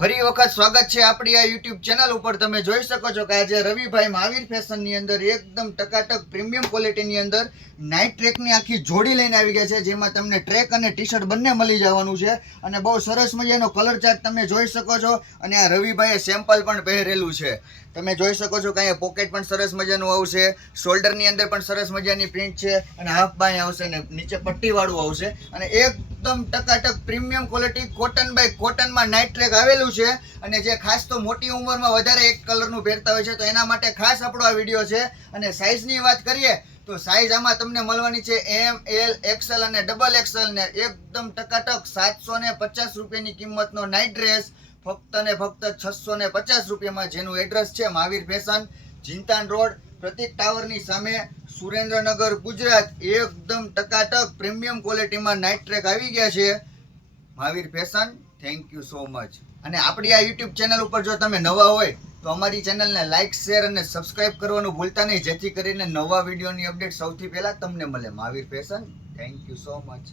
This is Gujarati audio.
ફરી વખત સ્વાગત છે આપણી આ યુટ્યુબ ચેનલ ઉપર। તમે જોઈ શકો છો કે આજે રવિભાઈ મહાવીર ફેશનની અંદર એકદમ ટકાટક પ્રીમિયમ ક્વોલિટીની અંદર નાઇટ ટ્રેકની આખી જોડી લઈને આવી ગયા છે, જેમાં તમને ટ્રેક અને ટી શર્ટ બંને મળી જવાનું છે અને બહુ સરસ મજાનો કલર ચાર્ટ તમે જોઈ શકો છો। અને આ રવિભાઈએ સેમ્પલ પણ પહેરેલું છે, તમે જોઈ શકો છો કે અહીંયા પોકેટ પણ સરસ મજાનું આવશે, શોલ્ડરની અંદર પણ સરસ મજાની પ્રિન્ટ છે અને હાફ બાય આવશે અને નીચે પટ્ટીવાળું આવશે અને એકદમ ટકાટક પ્રીમિયમ ક્વોલિટી કોટન બાય કોટનમાં નાઇટ ટ્રેક આવેલું છે। અને જે ખાસ તો મોટી ઉંમરમાં વધારે એક કલરનું પહેરતા હોય છે તો એના માટે ખાસ આપણો આ વિડીયો છે। અને સાઇઝની વાત કરીએ તો સાઇઝ આમાં તમને મળવાની છે એમ, એલ, એક્સએલ અને ડબલ એક્સએલ ને એકદમ ટકાટક 750 રૂપિયાની કિંમતનો નાઇટ ડ્રેસ ફક્ત ને ફક્ત 650 રૂપિયામાં, જેનું એડ્રેસ છે મહાવીર ફેશન, જીનતાન રોડ, પ્રતિક ટાવરની સામે, સુરેન્દ્રનગર, ગુજરાત। એકદમ ટકાટક પ્રીમિયમ ક્વોલિટીમાં નાઇટ ટ્રેક આવી ગયા છે Mahavir fashion. Thank you so much. અને આપણી આ યુટ્યુબ ચેનલ ઉપર જો તમે નવા હોય તો અમારી ચેનલને લાઇક, શેર અને સબસ્ક્રાઇબ કરવાનું ભૂલતા નહીં, જેથી કરીને નવા વિડીયોની અપડેટ સૌથી પહેલા તમને મળે। Mahavir fashion, thank you so much.